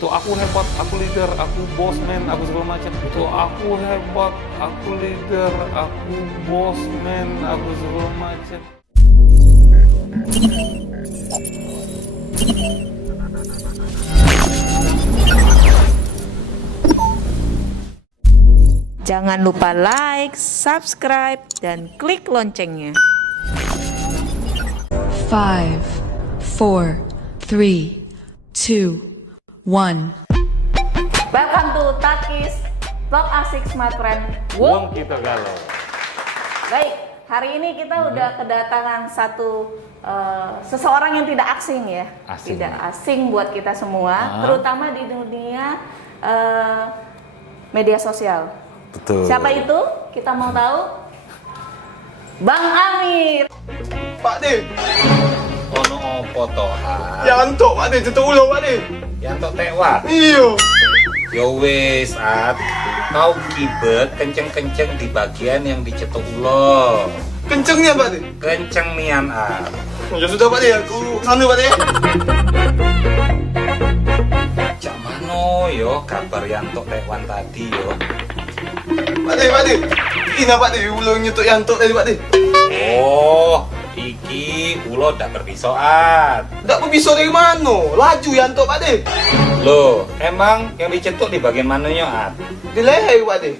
Itu aku hebat, aku leader, aku bos man, aku segala macam. Itu aku hebat, aku leader, aku bos man, aku segala macam. Jangan lupa like, subscribe, dan klik loncengnya. 5, 4, 3, 2, 1. Welcome to Takis Talk Asik Smart Friend. Wong kita galau. Baik, hari ini kita udah kedatangan seseorang yang tidak asing ya. Asing. Tidak asing buat kita semua, terutama di dunia media sosial. Betul. Siapa itu? Kita mau tahu. Bang Amir. Pak De, Ono opo toh? yantok Pak De, cetuk ulo Pak De. Yanto tewat. Iyo. Yo wis, At. Kau kibet kenceng-kenceng di bagian yang dicetuk ulo. Kencengnya Pak De. Kenceng nian, At. Ya sudah Pak De, aku sana Pak De. Cak mano yo kabar Yanto tewan tadi yo. Pak De. Ina Pak De, ulo nyetuk yantok tadi Pak De. Oh, iki ulo dak berpisoan. Ndak bisa dari mana? Laju yantok Pak De. Loh, emang yang dicetuk di bagian mananya, At? Di leher Pak De.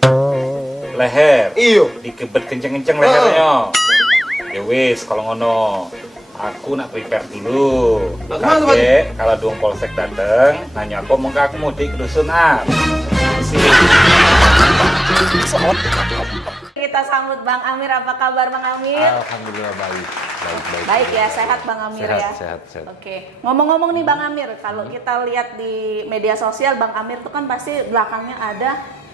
Leher. Iyo. Digebet kenceng-kenceng lehernya. Ya wis, kalau ngono aku nak prepare dulu. Nak kemana, Pak? Kakek, kalau Duong Polsek dateng, nanya aku mau aku mudik ke dusun, At. Kita sambut Bang Amir. Apa kabar Bang Amir? Alhamdulillah baik. Baik ya, sehat Bang Amir ya. Sehat. Oke, ngomong-ngomong nih Bang Amir, kalau kita lihat di media sosial Bang Amir tuh kan pasti belakangnya ada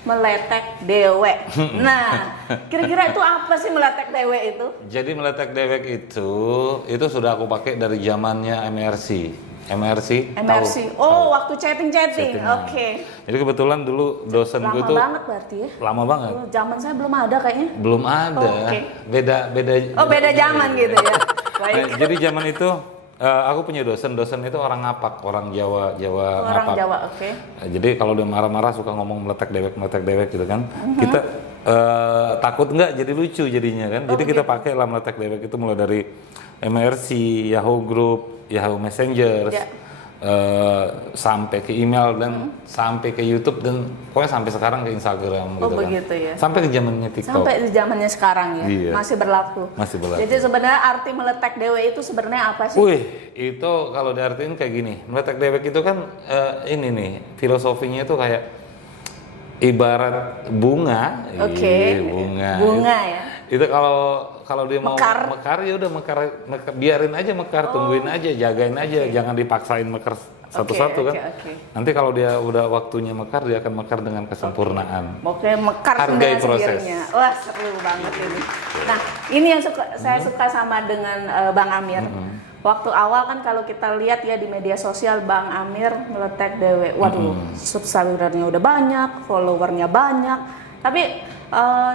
meletek dewe. Nah, kira-kira itu apa sih meletek dewe itu? Jadi meletek dewek itu sudah aku pakai dari zamannya MRC. MRC. MRC. Oh, waktu chatting-chatting. Chattingan. Oke. Jadi kebetulan dulu dosen gue Lama tuh banget berarti ya? lama banget. Oh, zaman saya belum ada kayaknya. Belum ada. Oh, oke. Beda. Oh, beda zaman gitu ya. Nah, Baik. jadi zaman itu aku punya dosen itu orang ngapak, orang Jawa Orang ngapak. Jawa, oke. Jadi kalau dia marah-marah suka ngomong meletek dewek gitu kan. Kita takut nggak jadi lucu jadinya kan. Jadi kita pakai lah meletek dewek itu mulai dari MRC, Yahoo Group, Yahoo Messenger, Ya. sampai ke email dan sampai ke YouTube dan pokoknya sampai sekarang ke Instagram Oh, gitu kan. begitu ya. Sampai ke zamannya TikTok. Sampai di zamannya sekarang ya, Iya. masih berlaku. Masih berlaku. Jadi sebenarnya arti meletek dewe itu sebenarnya apa sih? Wih, itu kalau diartiin kayak gini, meletek dewek itu kan ini nih, filosofinya itu kayak ibarat bunga. Oke. Bunga. Bunga ya. Itu kalau dia mau mekar ya udah mekar, biarin aja mekar, tungguin aja, jagain aja, jangan dipaksain mekar satu-satu kan. Oke. Nanti kalau dia udah waktunya mekar, dia akan mekar dengan kesempurnaan. Oke, mekar Hargai dengan proses. sendirinya. Wah, seru banget ini. Nah, ini yang saya suka sama dengan Bang Amir. Waktu awal kan kalau kita lihat ya di media sosial Bang Amir meletek dewe. Waduh, subscribernya udah banyak, followernya banyak. Tapi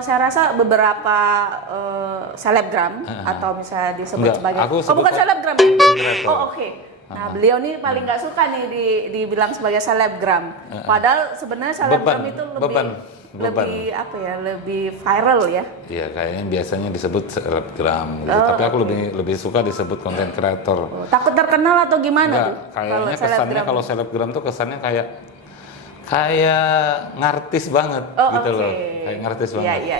saya rasa beberapa selebgram atau misalnya disebut Enggak, sebagai aku bukan sebut- selebgram ya? Kreator. Oh, oke. Nah, beliau nih paling nggak suka nih dibilang sebagai selebgram. Padahal sebenarnya selebgram itu lebih apa ya? Lebih viral ya. Iya, kayaknya biasanya disebut selebgram gitu. Tapi aku lebih suka disebut konten kreator. Takut terkenal atau gimana Enggak, tuh? kayaknya kesannya kalau selebgram tuh kesannya kayak ngartis banget gitu oke. loh. Kayak ngartis banget. Iya.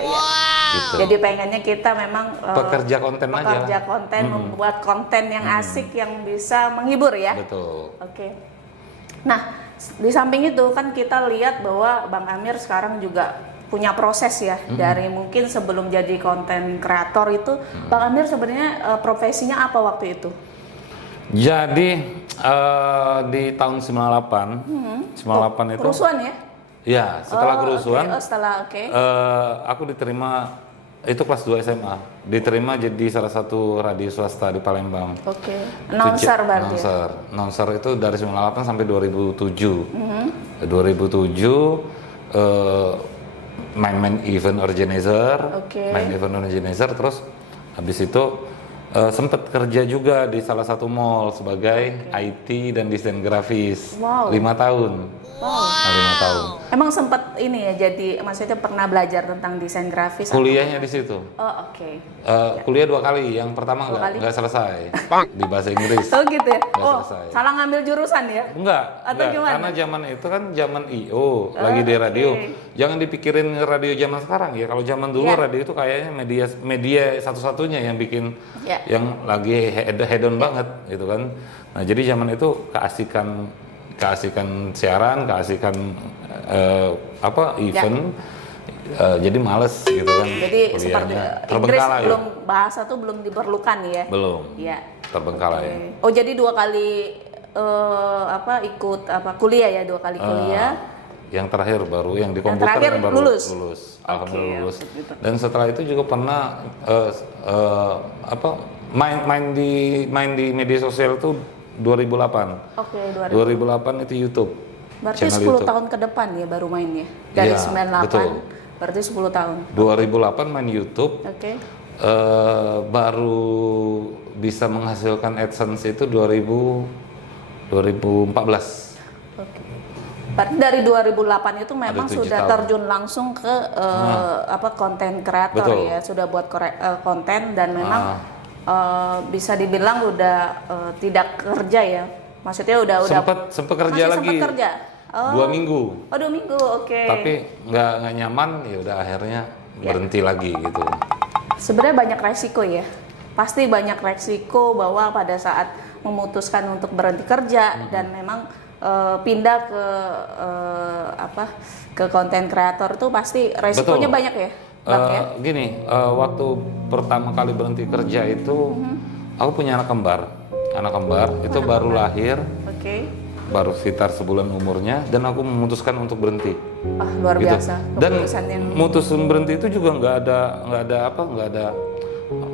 Gitu. Jadi pengennya kita memang Pekerja konten aja. pekerja konten, membuat konten yang asik yang bisa menghibur ya. Betul. Oke. Nah, di samping itu kan kita lihat bahwa Bang Amir sekarang juga punya proses ya dari mungkin sebelum jadi konten kreator itu Bang Amir sebenarnya profesinya apa waktu itu? Jadi di tahun 98 itu Kerusuhan ya? ya setelah kerusuhan Oke. Oh, setelah oke. aku diterima itu kelas 2 SMA, diterima jadi salah satu radio swasta di Palembang. Oke. Announcer berarti. Ya? Announcer itu dari 98 sampai 2007. 2007 main event organizer, Oke. main event organizer, terus habis itu sempat kerja juga di salah satu mall sebagai IT dan desain grafis. Wow. 5 tahun. Nah, 5 tahun. Emang sempat ini ya, jadi maksudnya pernah belajar tentang desain grafis? atau- Kuliahnya di situ. Oh oke. Kuliah 2 kali, yang pertama Dua kali? nggak selesai di bahasa Inggris. Oh gitu ya? Nggak Oh selesai. salah ngambil jurusan ya? Enggak, Atau gimana? karena zaman itu kan zaman IO, lagi di radio. oke. Jangan dipikirin radio zaman sekarang ya. Kalau zaman dulu Iya. radio itu kayaknya media satu-satunya yang bikin Iya. yang lagi hedon banget gitu kan. Nah, jadi zaman itu keasikan siaran, keasikan event. Jadi males gitu kan. Jadi seperti kuliahnya. Inggris Terbengkalai. belum, bahasa tuh belum diperlukan ya? Belum. Iya. Terbengkalai. Oke. Oh jadi 2 kali ikut kuliah ya, 2 kali kuliah. Yang terakhir baru yang di komputer terakhir yang baru lulus? Alhamdulillah lulus. gitu. Dan setelah itu juga pernah main di media sosial tuh 2008. Oke, 2008 itu YouTube. Berarti channel 10 YouTube. tahun ke depan ya baru mainnya. Dari Iya, 98. betul. Berarti 10 tahun. 2008 main YouTube. Oke. Baru bisa menghasilkan AdSense itu 2014. Oke. Berarti dari 2008 itu memang 7 sudah tahun. terjun langsung ke konten kreator Betul. ya, sudah buat konten dan memang bisa dibilang udah tidak kerja ya. Maksudnya udah Sempet kerja masih lagi. sempet kerja. 2 minggu. Oh 2 minggu, oke. Tapi nggak nyaman, ya udah akhirnya berhenti lagi gitu. Sebenarnya banyak resiko ya. Pasti banyak resiko bahwa pada saat memutuskan untuk berhenti kerja dan memang pindah ke konten kreator itu pasti resikonya Betul. banyak ya, Bang ya. Gini, waktu pertama kali berhenti kerja itu aku punya anak kembar. Anak kembar itu baru lahir, Oke. baru sekitar sebulan umurnya, dan aku memutuskan untuk berhenti. Wah, luar Gitu. biasa. Dan Keputusan yang mutusin berhenti itu juga nggak ada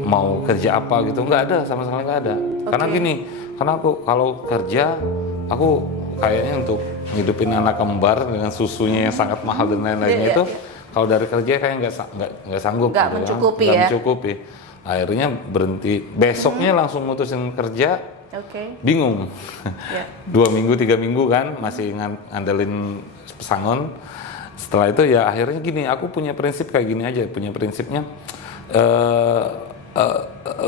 mau kerja apa gitu, nggak ada, sama sekali nggak ada. Karena gini, karena aku kalau kerja, aku kayaknya untuk ngidupin anak kembar dengan susunya yang sangat mahal dan lain-lainnya Iya, itu, kalau dari kerja kayak nggak sanggup, Nggak gitu kan. mencukupi Nggak ya. mencukupi. Akhirnya berhenti. Besoknya langsung mutusin kerja. Oke. Bingung. Ya. 2 minggu 3 minggu kan masih ngandelin pesangon. Setelah itu ya akhirnya gini, aku punya prinsip kayak gini aja, punya prinsipnya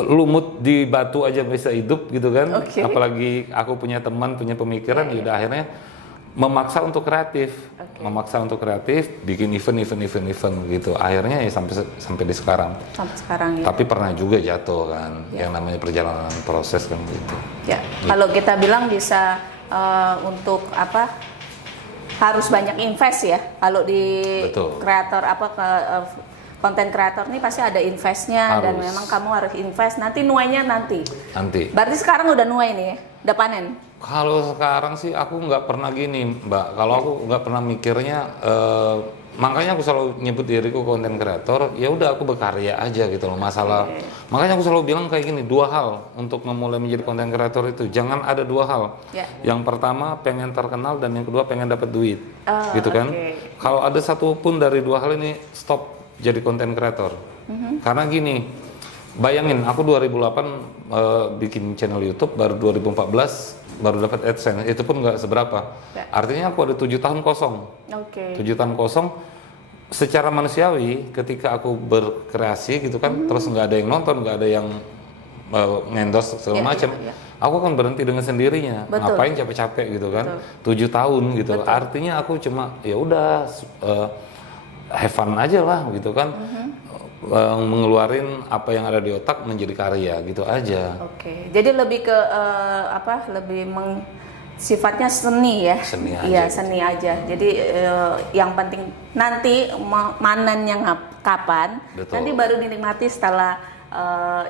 lumut di batu aja bisa hidup gitu kan. Oke. Apalagi aku punya teman, punya pemikiran, ya udah akhirnya memaksa untuk kreatif. Memaksa untuk kreatif, bikin event gitu. Akhirnya ya sampai di sekarang. Sampai sekarang ya. Tapi pernah juga jatuh kan, yang namanya perjalanan proses kan gitu. Ya, kalau kita bilang bisa untuk harus banyak invest ya. Kalau di Betul. kreator konten kreator ini pasti ada investnya dan Harus. memang kamu harus invest. Nanti nuainya nanti. Nanti. Berarti sekarang udah nuai nih ya, udah panen. Kalau sekarang sih aku nggak pernah gini, Mbak. Kalau aku nggak pernah mikirnya, makanya aku selalu nyebut diriku konten kreator. Ya udah aku berkarya aja gitu loh. Masalah, makanya aku selalu bilang kayak gini, 2 hal untuk memulai menjadi konten kreator itu. Jangan ada 2 hal. Ya. Yang pertama pengen terkenal dan yang kedua pengen dapat duit, Oh, gitu kan? oke. Kalau ada satu pun dari 2 hal ini, stop jadi konten kreator. Karena gini. Bayangin, aku 2008 bikin channel YouTube, baru 2014 baru dapat AdSense, itu pun nggak seberapa. Ya. Artinya aku ada 7 tahun kosong. Oke. 7 tahun kosong. Secara manusiawi, ketika aku berkreasi gitu kan, terus nggak ada yang nonton, nggak ada yang ngendorse segala Ya, macam, ya, ya. aku akan berhenti dengan sendirinya. Betul. Ngapain capek-capek gitu kan? 7 tahun gitu. Betul. Artinya aku cuma ya udah have fun aja lah gitu kan. Mengeluarin apa yang ada di otak menjadi karya gitu aja. Oke. Jadi lebih ke sifatnya seni ya. Seni aja Iya, gitu. seni aja. Jadi yang penting nanti manennya kapan, Betul. nanti baru dinikmati setelah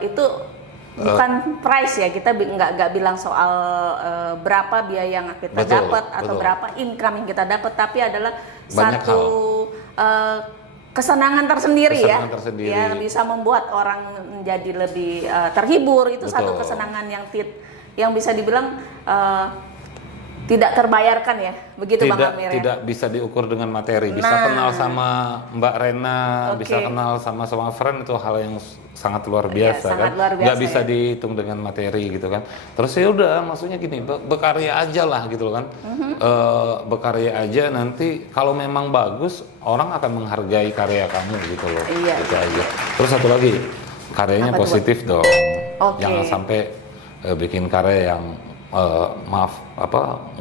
itu bukan price ya. Kita nggak bilang soal berapa biaya yang kita Betul, dapat atau betul. berapa income yang kita dapat, tapi adalah Banyak satu kesenangan tersendiri ya. Kesenangan tersendiri. Ya, bisa membuat orang menjadi lebih terhibur. Itu satu Betul. kesenangan yang bisa dibilang tidak terbayarkan ya, begitu Bang tidak Amir ya? tidak bisa diukur dengan materi. Bisa Nah. kenal sama Mbak Rena, Oke. bisa kenal sama friend, itu hal yang sangat luar Iya, biasa sangat kan. luar biasa Nggak bisa ya. dihitung dengan materi gitu kan. Terus ya udah, maksudnya gini, berkarya aja lah gitu kan. Berkarya aja, nanti kalau memang bagus, orang akan menghargai karya kamu gitu loh. Iya, Gitu aja. Terus satu lagi, karyanya Apa tuh, positif dong. Oke. Jangan sampai bikin karya yang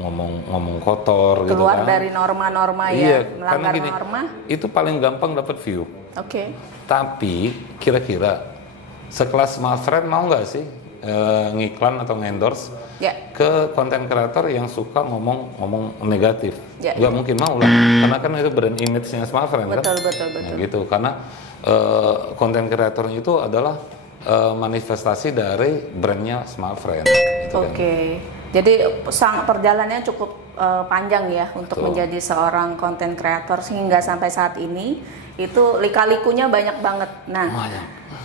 ngomong kotor gitu Keluar kan. dari norma-norma Iya, ya, karena melanggar gini, norma. itu paling gampang dapat view. Oke. Tapi kira-kira sekelas Mas Fred mau nggak sih ngiklan atau ngendorse Ya. ke konten kreator yang suka ngomong negatif? Ya. Nggak mungkin mau lah, karena kan itu brand image-nya Smart Friend kan. Betul. Nah, gitu, karena konten kreatornya itu adalah manifestasi dari brandnya Smart Friend. Gitu kan. Oke. Jadi perjalanannya cukup panjang ya untuk Betul. menjadi seorang konten kreator sehingga sampai saat ini itu lika-likunya banyak banget. Nah,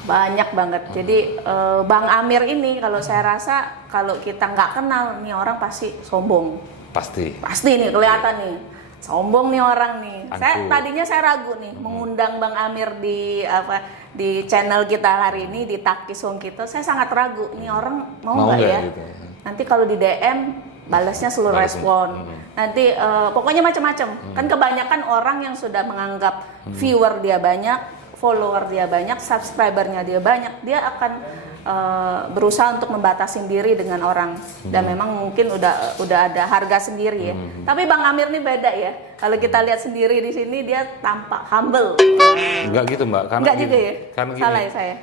banyak banget. Jadi Bang Amir ini kalau saya rasa kalau kita nggak kenal nih orang pasti sombong. Pasti. Pasti nih kelihatan nih. Sombong nih orang nih. Angkuh. Tadinya saya ragu nih mengundang Bang Amir di channel kita hari ini di Takis Wong Kito. Saya sangat ragu nih orang mau nggak ya? Gitu. Nanti kalau di DM balasnya seluruh Balas. respon. Nanti pokoknya macam-macam. Kan kebanyakan orang yang sudah menganggap viewer dia banyak, follower dia banyak, subscribernya dia banyak, dia akan berusaha untuk membatasi diri dengan orang. Dan memang mungkin udah ada harga sendiri ya. Tapi Bang Amir nih beda ya. Kalau kita lihat sendiri di sini dia tampak humble. Enggak gitu Mbak, karena Enggak gini, juga ya? karena gini, Salah ya saya?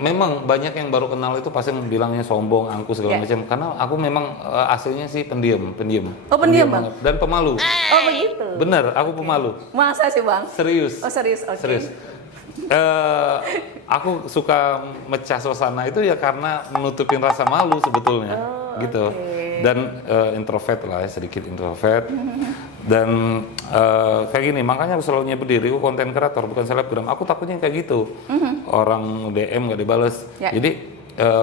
memang banyak yang baru kenal itu pasti bilangnya sombong, angkuh segala Ya. macam. Karena aku memang aslinya sih pendiam. Oh, pendiam, Bang? banget. Dan pemalu. Oh begitu. Bener, aku pemalu. Masa sih Bang? Serius. Oh serius, oke. Serius. Aku suka mecah suasana itu ya karena menutupin rasa malu sebetulnya, gitu. oke. Dan introvert lah ya, sedikit introvert. Dan kayak gini, makanya aku selalu nyebut diri aku konten kreator bukan selebgram. Aku takutnya kayak gitu, orang DM nggak dibales. Ya. Jadi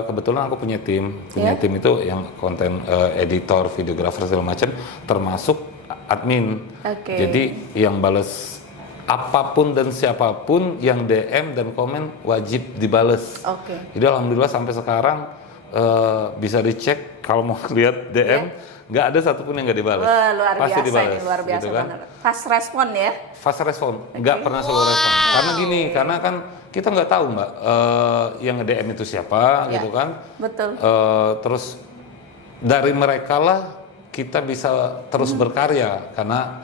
kebetulan aku punya tim Ya. itu yang konten editor, videografer segala macam, termasuk admin. Oke. Jadi yang bales apapun dan siapapun yang DM dan komen wajib dibales. Oke. Jadi alhamdulillah sampai sekarang bisa dicek kalau mau lihat DM nggak ada satupun yang nggak dibales. Wah, luar Pasti biasa dibales, ini, luar biasa gitu kan. banget. Fast respon ya. Fast respon, nggak pernah slow respon. Karena gini, karena kan kita nggak tahu Mbak yang nge-DM itu siapa, Ya. gitu kan. Betul. Terus dari mereka lah kita bisa terus berkarya karena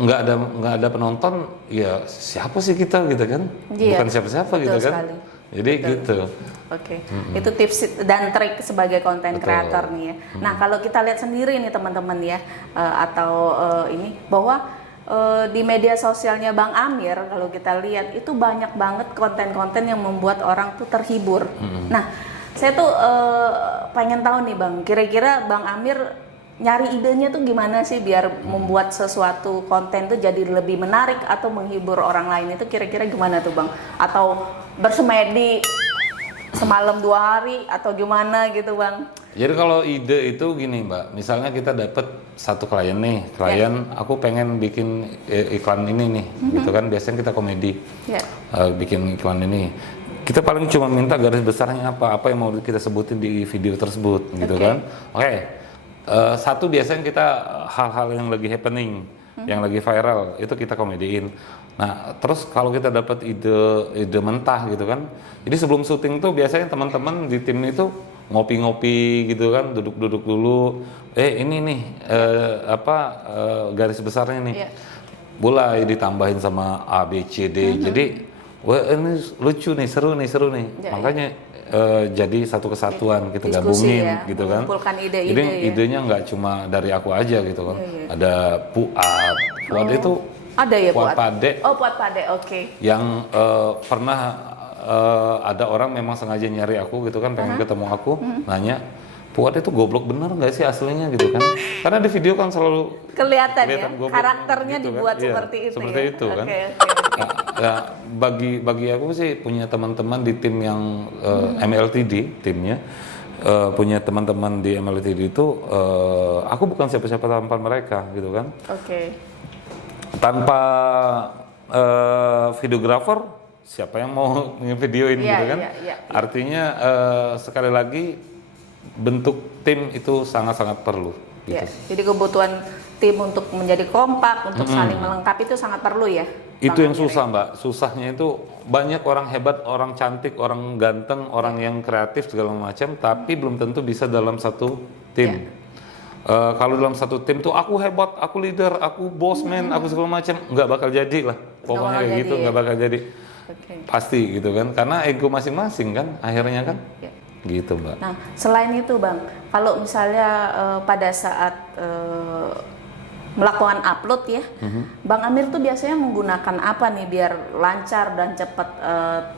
nggak ada penonton, ya siapa sih kita gitu kan? Iya, Bukan siapa-siapa betul gitu kan. sekali. Jadi gitu. Oke, itu tips dan trik sebagai konten kreator nih ya. Nah kalau kita lihat sendiri nih teman-teman ya, atau ini bahwa di media sosialnya Bang Amir kalau kita lihat itu banyak banget konten-konten yang membuat orang tuh terhibur. Nah saya tuh pengen tahu nih Bang, kira-kira Bang Amir nyari idenya tuh gimana sih biar membuat sesuatu konten tuh jadi lebih menarik atau menghibur orang lain, itu kira-kira gimana tuh Bang? Atau bersemedi semalam 2 hari atau gimana gitu Bang? Jadi kalau ide itu gini Mbak, misalnya kita dapat satu klien nih, aku pengen bikin iklan ini nih, gitu kan, biasanya kita komedi, Ya. bikin iklan ini, kita paling cuma minta garis besarnya apa yang mau kita sebutin di video tersebut, gitu Oke. kan. Satu biasanya kita hal-hal yang lagi happening, yang lagi viral, itu kita komediin. Nah, terus kalau kita dapat ide mentah gitu kan, jadi sebelum syuting tuh biasanya teman-teman di tim itu ngopi-ngopi gitu kan, duduk-duduk dulu. Ini nih garis besarnya nih. Iya. Mulai ditambahin sama A, B, C, D. Jadi, wah ini lucu nih, seru nih. Ya, Makanya jadi satu kesatuan kita Diskusi gabungin ya, gitu kan. mengumpulkan ide-ide Jadi ya. idenya nggak cuma dari aku aja gitu kan. Iya. Ada Puad itu Ada ya Puad Puad? Pade Oh Puad Pade, oke. yang pernah ada orang memang sengaja nyari aku gitu kan, pengen ketemu aku, nanya, Puad itu goblok bener nggak sih aslinya gitu kan? Karena di video kan selalu Kelihatan ya, goblok karakternya gitu kan. dibuat Iya, seperti itu seperti ya? itu kan. Oke. Ya, bagi aku sih punya teman-teman di tim yang MLTD timnya punya teman-teman di MLTD itu, aku bukan siapa-siapa tanpa mereka gitu kan. Oke. Tanpa videografer, siapa yang mau ngevideoin Iya, gitu kan? iya. Artinya sekali lagi bentuk tim itu sangat-sangat perlu. Gitu. Ya, jadi kebutuhan tim untuk menjadi kompak, untuk saling melengkapi itu sangat perlu ya. Itu Bang yang Amir, susah Mbak, susahnya itu banyak orang hebat, orang cantik, orang ganteng, orang yang kreatif segala macam, tapi belum tentu bisa dalam satu tim. Kalau dalam satu tim tuh aku hebat, aku leader, aku boss man, aku segala macam, nggak bakal jadi lah. Pokoknya bakal kayak jadi gitu, ya? nggak bakal jadi. Oke. Pasti gitu kan, karena ego masing-masing kan, akhirnya kan, Ya. gitu Mbak. Nah, selain itu Bang, kalau misalnya pada saat melakukan upload ya, Bang Amir tuh biasanya menggunakan apa nih biar lancar dan cepat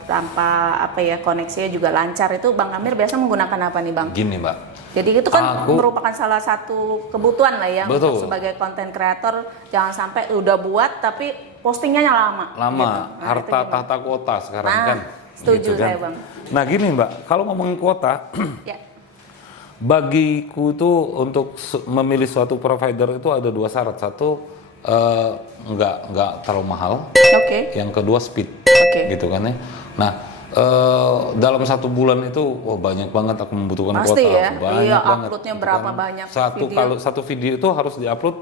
tanpa apa ya koneksinya juga lancar, itu Bang Amir biasa menggunakan apa nih Bang? Gini Mbak, Jadi itu kan merupakan salah satu kebutuhan lah ya Betul. untuk sebagai konten kreator, jangan sampai udah buat tapi postingnya lama. lama, gitu. Nah, harta itu gimana? tahta kota sekarang Nah, kan. setuju gitu kan. saya, Bang. Nah gini Mbak, kalau ngomongin kuota, Ya. bagiku itu untuk memilih suatu provider itu ada dua syarat. Satu, nggak terlalu mahal. Oke. Yang kedua speed, Oke. gitu kan ya. Nah, dalam satu bulan itu, wah banyak banget aku membutuhkan Pasti kuota. ya, Banyak iya, banget, uploadnya gitu berapa kan. banyak Satu video. kalau satu video itu harus diupload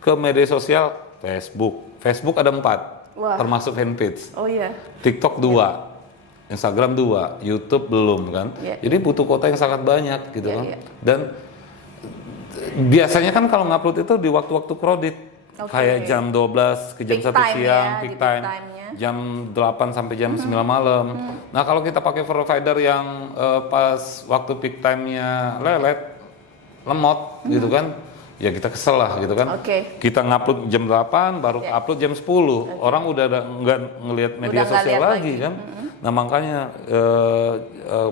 ke media sosial Facebook. Facebook ada 4, Wah. termasuk fanpage. Oh iya. TikTok 2, Instagram 2, YouTube belum kan. Iya. Jadi butuh kuota yang sangat banyak gitu Iya, kan. iya. Dan biasanya kan kalau ngupload itu di waktu-waktu crowded. Oke. Kayak jam 12 ke jam Peak 1 time siang, ya, peak di peak time. time-nya. Jam 8 sampai jam 9 malam. Nah, kalau kita pakai provider yang pas waktu peak time-nya lelet, lemot gitu kan. Ya kita kesel lah gitu kan. Oke. Kita ngupload jam 8 baru Ya. upload jam 10. Orang udah nggak ngelihat media Udah nggak sosial lihat lagi kan. Nah, makanya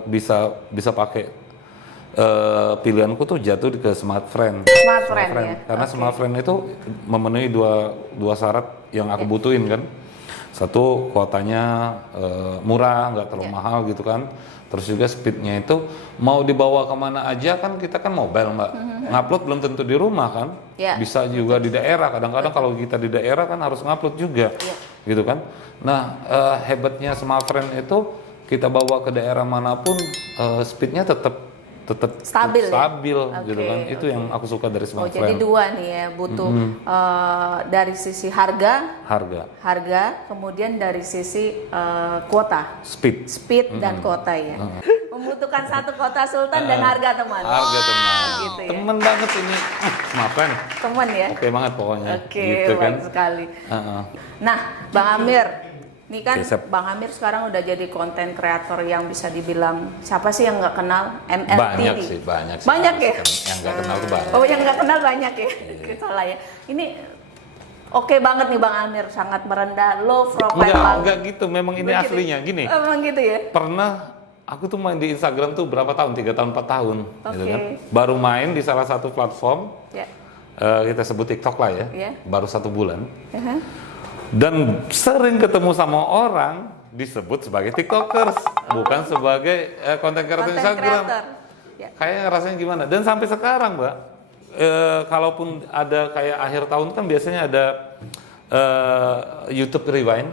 bisa pakai pilihanku tuh jatuh ke Smart Friend. Smart Friend, ya. Karena Oke. Smart Friend itu memenuhi dua syarat yang aku butuhin kan. Satu, kuotanya murah, nggak terlalu mahal gitu kan. Terus juga speednya itu mau dibawa kemana aja kan, kita kan mobile Mbak. Ngupload belum tentu di rumah kan. Ya. Bisa juga di daerah. Kadang-kadang kalau kita di daerah kan harus ngupload juga. Gitu kan. Nah, hebatnya Smart Friend itu kita bawa ke daerah manapun speednya tetap Stabil ya? stabil gitu Oke, kan. Itu yang aku suka dari Oh, Smart jadi Friend. dua nih ya, butuh dari sisi harga, Harga, kemudian dari sisi kuota, speed. speed dan kuota ya. Membutuhkan satu kota sultan dan harga teman. Harga teman. Gitu ya. Temen banget ini. Smart Friend. Teman ya. Oke banget pokoknya. Oke, gitu kan. baik sekali. Heeh. Nah, Bang Amir, ini kan Oke, siap. Bang Amir sekarang udah jadi konten kreator yang bisa dibilang siapa sih yang nggak kenal MLTD? Banyak sih. Banyak ya? Yang nggak kenal tuh banyak. Oh, yang nggak kenal banyak ya? Salah ya. Ini oke banget nih Bang Amir, sangat merendah, low profile banget. Enggak gitu. Memang ini Begitu. aslinya. Gini. Emang gitu ya? Pernah aku tuh main di Instagram tuh berapa tahun? 3 tahun, 4 tahun. Gitu Oke. kan. Baru main di salah satu platform. Ya. Kita sebut TikTok lah ya. Iya. Baru 1 bulan. Aha. Dan sering ketemu sama orang disebut sebagai TikTokers, bukan sebagai konten kreator Konten Instagram. kreator. Ya. Kayak rasanya gimana? Dan sampai sekarang, Mbak, kalaupun ada kayak akhir tahun kan biasanya ada YouTube Rewind.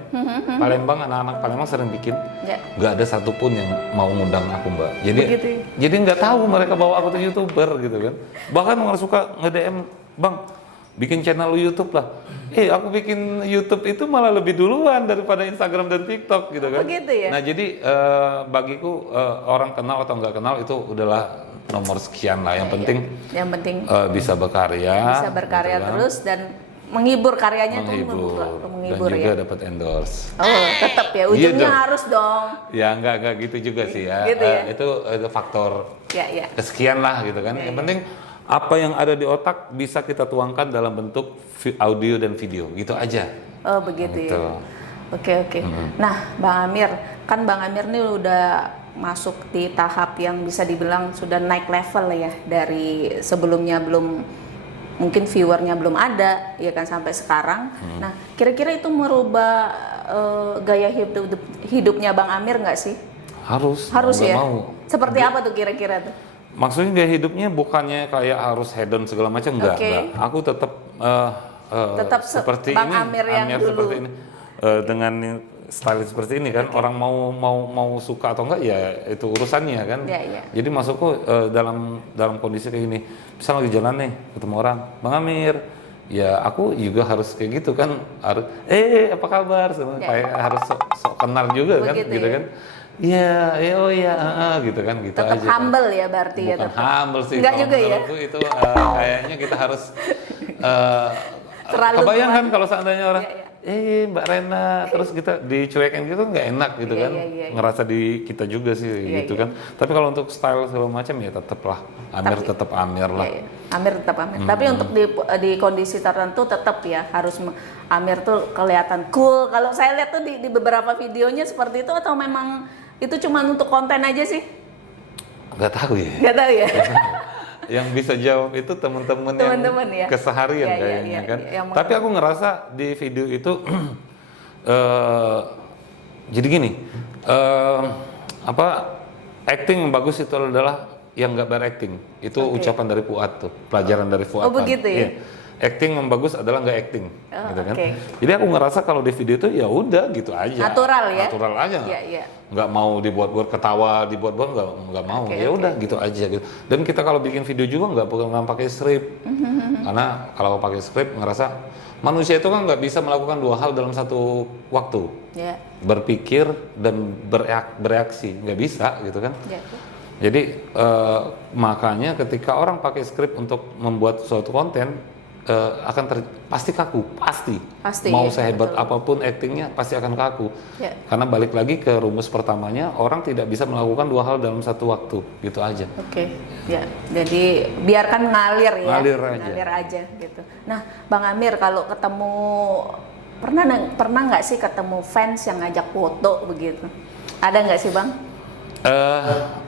Palembang, anak-anak Palembang sering bikin. Ya. Nggak ada satupun yang mau ngundang aku, Mbak. Begitu ya? Jadi nggak tahu mereka bawa aku tuh YouTuber gitu kan. Bahkan orang suka nge-DM, Bang, bikin channel YouTube lah. Aku bikin YouTube itu malah lebih duluan daripada Instagram dan TikTok gitu kan. Begitu ya? Nah jadi bagiku orang kenal atau nggak kenal itu udahlah nomor sekian lah. Yang penting Yang penting bisa berkarya. bisa berkarya gitu kan. terus dan menghibur karyanya tuh menghibur menghibur dan ya. juga dapat endorse. Oh, tetap ya ujungnya Gitu. harus dong. Ya nggak gitu juga sih ya. Gitu ya? Itu faktor Ya, ya. kesekian lah gitu kan. Yang penting apa yang ada di otak bisa kita tuangkan dalam bentuk audio dan video gitu aja. Oh, begitu Gitu. ya. Oke, oke. Nah, Bang Amir, kan Bang Amir ini udah masuk di tahap yang bisa dibilang sudah naik level ya, dari sebelumnya belum, mungkin viewernya belum ada ya kan, sampai sekarang. Nah, kira-kira itu merubah gaya hidupnya Bang Amir nggak sih? Harus Harus mau nggak ya. mau. Seperti apa tuh kira-kira tuh? Maksudnya gaya hidupnya bukannya kayak harus hedon segala macam, enggak, Oke. enggak. Aku tetap Tetap seperti Bang ini, Amir yang dulu. seperti ini. Dengan style seperti ini kan, orang mau suka atau enggak ya itu urusannya kan. Iya. Jadi masukku dalam kondisi kayak gini, misal lagi jalan nih ketemu orang, Bang Amir, ya aku juga harus kayak gitu kan, harus apa kabar, kayak harus sok kenal juga kan, Begitu gitu ya. kan. Iya, oh iya, gitu kan, gitu Tetap aja. kan. humble ya berarti ya. Bukan tetap. humble sih. Enggak kalau juga ya. menurutku itu kayaknya kita harus Terlalu kebayang kan kalau seandainya orang Iya, Mbak Rena terus kita dicuekin gitu nggak enak gitu Iya, kan. iya. Ngerasa di kita juga sih gitu kan. Tapi kalau untuk style segala macam ya tetaplah Amir tetap Amir lah. Iya. Amir tetap Amir. Tapi untuk di kondisi tertentu tetap ya harus Amir tuh kelihatan cool. Kalau saya lihat tuh di beberapa videonya seperti itu, atau memang itu cuma untuk konten aja sih? Nggak tahu ya. Nggak tahu ya. Yang bisa jawab itu teman-teman Teman-teman ya. yang keseharian Iya, kayaknya iya, kan. yang Tapi aku ngerasa di video itu jadi gini, acting yang bagus itu adalah yang nggak berakting. Itu ucapan dari Fuad tuh, pelajaran dari Fuad. Oh, begitu ya? Iya. Acting yang bagus adalah nggak acting, gitu kan. oke. Jadi aku ngerasa kalau di video itu ya udah gitu aja. Natural ya? Natural aja. Iya. Nggak mau dibuat-buat ketawa, dibuat-buat nggak mau. Oke, Ya oke. udah gitu aja gitu. Dan kita kalau bikin video juga nggak pakai skrip, karena kalau pakai skrip ngerasa manusia itu kan nggak bisa melakukan dua hal dalam satu waktu, Ya. berpikir dan bereaksi, nggak bisa gitu kan. Ya. Jadi makanya ketika orang pakai skrip untuk membuat suatu konten pasti kaku, pasti. Mau ya, sehebat betul. apapun aktingnya pasti akan kaku. Ya. Karena balik lagi ke rumus pertamanya, orang tidak bisa melakukan dua hal dalam satu waktu, gitu aja. Oke, ya. Jadi biarkan ngalir ya. Ngalir aja. gitu. Nah, Bang Amir kalau ketemu pernah nggak sih ketemu fans yang ngajak foto begitu? Ada nggak sih, Bang?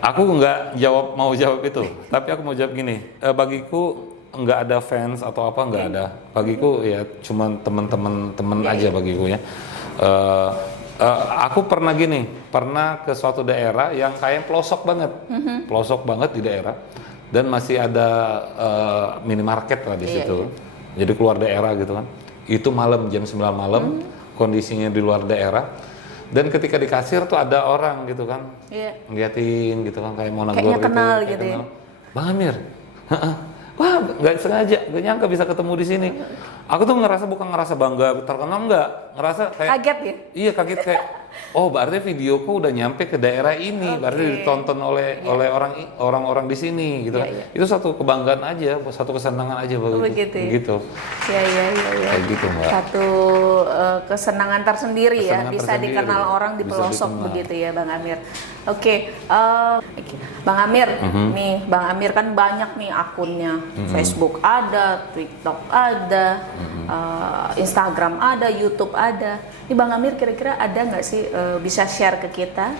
Aku nggak mau jawab itu, tapi aku mau jawab gini. Bagiku nggak ada fans atau apa, nggak ada. Bagiku ya cuman temen aja bagiku ya. Aku pernah ke suatu daerah yang kayak pelosok banget di daerah, dan masih ada minimarket lah di situ. Jadi keluar daerah gitu kan. Itu malam jam 9 malam, kondisinya di luar daerah. Dan ketika di kasir tuh ada orang gitu kan, ngeliatin gitu kan, kayak mau Kayaknya nanggor gitu. kenal kayak gitu ya. kenal. Bang Amir, wah nggak sengaja, gak nyangka bisa ketemu di sini. Aku tuh bukan ngerasa bangga terkenal, nggak, ngerasa kayak Kaget ya? Iya kaget kayak, oh berarti videoku udah nyampe ke daerah ini, berarti ditonton oleh orang-orang di sini gitu kan. Itu satu kebanggaan aja, satu kesenangan aja Begitu ya? begitu. Iya. Kayak gitu Mbak. Satu kesenangan tersendiri ya, Kesenangan bisa tersendiri. dikenal orang di Bisa pelosok dikenal. begitu ya, Bang Amir. Oke, Bang Amir, nih Bang Amir kan banyak nih akunnya, Facebook ada, TikTok ada, Instagram ada, YouTube ada. Ini Bang Amir kira-kira ada nggak sih bisa share ke kita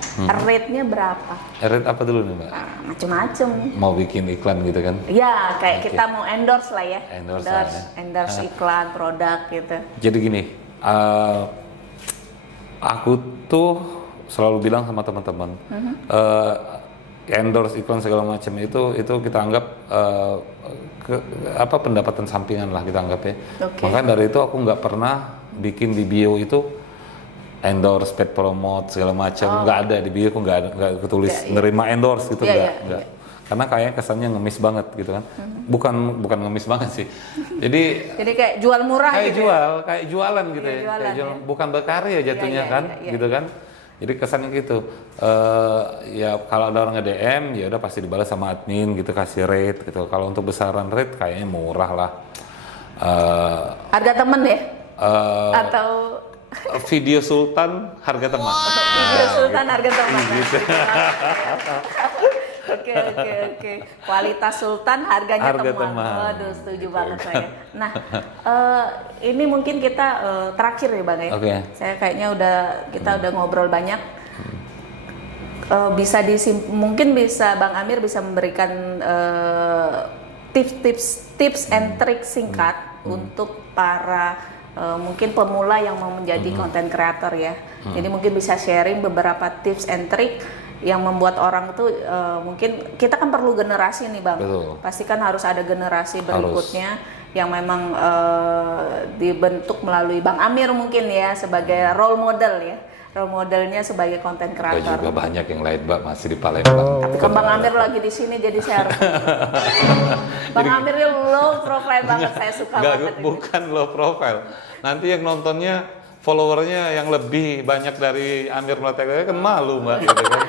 rate-nya berapa? Rate apa dulu nih Mbak? Macem-macem. Mau bikin iklan gitu kan? Ya, kayak kita mau endorse lah ya. Endorse lah ya. Endorse iklan produk gitu. Jadi gini, aku tuh selalu bilang sama teman-teman, endorse iklan segala macam itu kita anggap pendapatan sampingan lah kita anggap ya. Oke. Maka dari itu aku nggak pernah bikin di bio itu endorse, paid promote segala macam, nggak ada di bio, aku nggak ketulis nerima endorse gitu, nggak. Karena kayaknya kesannya ngemis banget gitu kan. Bukan ngemis banget sih. Jadi kayak jual murah gitu. kayak jualan gitu ya. Jualan, Kayak jualan, bukan berkarya jatuhnya kan, gitu kan. Jadi kesannya gitu. Ya kalau ada orang nge-DM ya udah pasti dibalas sama admin gitu, kasih rate gitu. Kalau untuk besaran rate kayaknya murah lah. Harga temen ya? Atau Video Sultan harga teman. video Sultan harga temen? Gitu. Oke. Kualitas Sultan harganya Harga teman. teman. Waduh, setuju banget saya. Nah, ini mungkin kita terakhir ya Bang ya. Oke. Saya kayaknya kita udah ngobrol banyak. Mungkin bisa Bang Amir bisa memberikan tips and trik singkat untuk para mungkin pemula yang mau menjadi content creator ya. Jadi mungkin bisa sharing beberapa tips and trik yang membuat orang tuh mungkin kita kan perlu generasi nih Bang. Betul. Pasti kan harus ada generasi berikutnya yang memang dibentuk melalui Bang Amir mungkin ya sebagai role model ya. Role modelnya sebagai konten Ada kreator. juga banyak yang lain Mbak masih di Palembang. Tapi kan Bang Amir lagi di sini jadi saya harus. Bang Amir ini low profile banget, saya suka Nggak, banget. ini. bukan low profile. Nanti yang nontonnya followernya yang lebih banyak dari Amir Meletek Dewek kan malu Mbak gitu kan.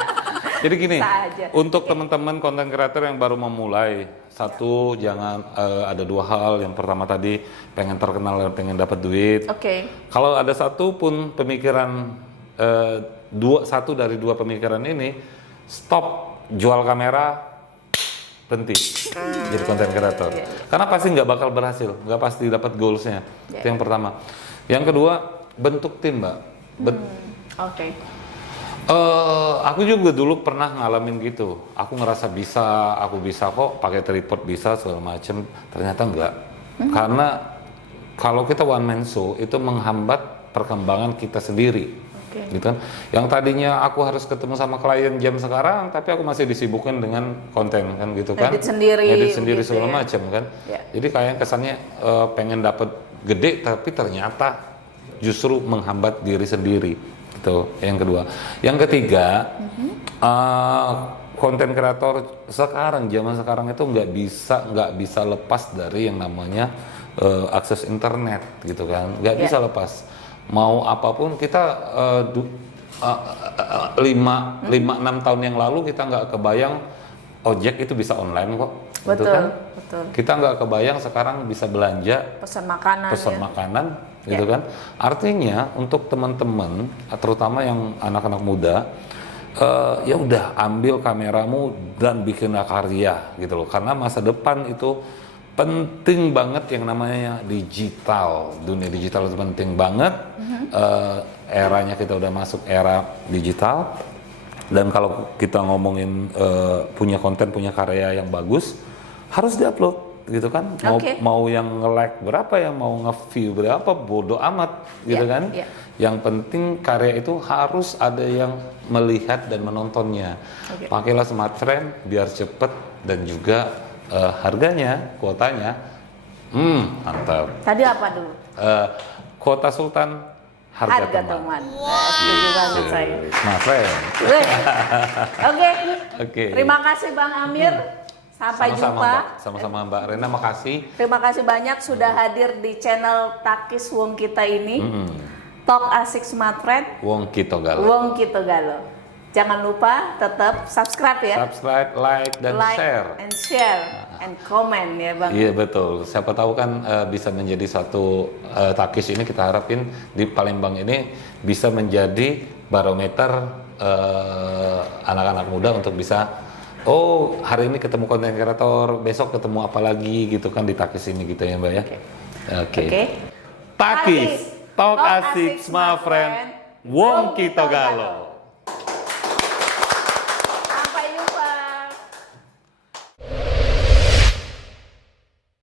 Jadi gini, Bisa aja. untuk teman-teman konten kreator yang baru memulai, satu jangan ada dua hal. Yang pertama tadi pengen terkenal dan pengen dapat duit. Oke. Kalau ada satu pun pemikiran satu dari dua pemikiran ini, stop jual kamera, berhenti jadi konten kreator. Karena pasti nggak bakal berhasil, nggak pasti dapat goalsnya. Itu yang pertama. Yang kedua, bentuk tim Mbak. Oke. Aku juga dulu pernah ngalamin gitu. Aku ngerasa aku bisa kok pakai tripod bisa segala macem. Ternyata enggak. Karena kalau kita one man show itu menghambat perkembangan kita sendiri. Gitu kan. Yang tadinya aku harus ketemu sama klien jam sekarang, tapi aku masih disibukkan dengan konten kan gitu kan. Edit sendiri Edit gitu segala ya. macam kan. Ya. Jadi kayak kesannya pengen dapat gede tapi ternyata justru menghambat diri sendiri. Itu yang kedua. Yang ketiga, konten kreator zaman sekarang itu nggak bisa lepas dari yang namanya akses internet gitu kan, nggak bisa lepas. Mau apapun kita 5-6 tahun yang lalu kita nggak kebayang ojek itu bisa online kok. Gitu Betul, kan? betul. Kita nggak kebayang sekarang bisa belanja, Pesan makanan pesan ya. makanan gitu kan. Artinya untuk teman-teman terutama yang anak-anak muda ya udah ambil kameramu dan bikin karya gitu loh, karena masa depan itu penting banget yang namanya digital. Dunia digital itu penting banget. Eranya kita udah masuk era digital, dan kalau kita ngomongin punya konten, punya karya yang bagus harus diupload gitu kan. Mau yang nge-like berapa, yang mau nge-view berapa, bodo amat gitu kan. Yang penting karya itu harus ada yang melihat dan menontonnya. Pakailah smartframe biar cepet dan juga harganya, kuotanya mantap. Tadi apa dulu? Kuota Sultan, harga teman. Setuju banget saya. Smartframe. Oke. Terima kasih Bang Amir. Sampai Sama-sama, jumpa. Mbak. Sama-sama Mbak Rena, makasih. Terima kasih banyak sudah hadir di channel Takis Wong kita ini. Talk Asik Smartfriend. Wong Kito Galo. Wong Kito Galo. Jangan lupa tetap subscribe ya. Subscribe, like, dan share. And share and comment ya Bang. Iya betul. Siapa tahu kan bisa menjadi satu Takis ini, kita harapin di Palembang ini bisa menjadi barometer anak-anak muda untuk bisa, oh hari ini ketemu konten kreator, besok ketemu apa lagi gitu kan di Takis ini gitu ya Mbak ya. Oke. Takis, Talk Asik Smartfriend, Wong Kito Galo.